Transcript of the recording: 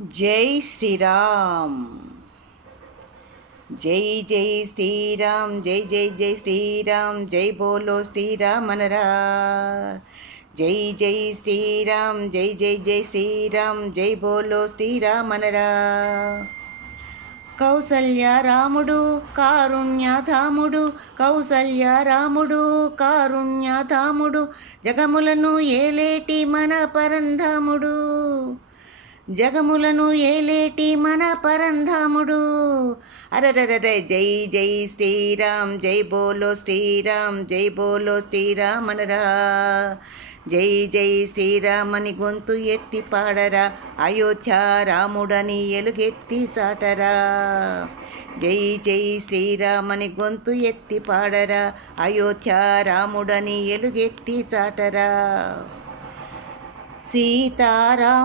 जय श्री राम। जय जय श्री राम, जय जय जय श्री राम, जय बोलो श्री राम मनरा। जय जय श्री राम, जय जय जय श्री राम, जय बोलो श्री राम मनरा। కౌసల్య రాముడు కారుణ్యధాముడు, కౌసల్య రాముడు కారుణ్యధాముడు, జగములను ఏలేటి మన పరంధాముడు, జగములను ఏలేటి మన పరంధాముడు. అరరరే జై జై శ్రీరామ్, జై బోలో శ్రీరామ్, జై బోలో శ్రీరామ్ అనరా. జై జై శ్రీరామని గొంతు ఎత్తి పాడరా, అయోధ్య రాముడని ఎలుగెత్తి చాటరా. జై జై శ్రీరామని గొంతు ఎత్తి పాడరా, అయోధ్య రాముడని ఎలుగెత్తి చాటరా. సీతారామ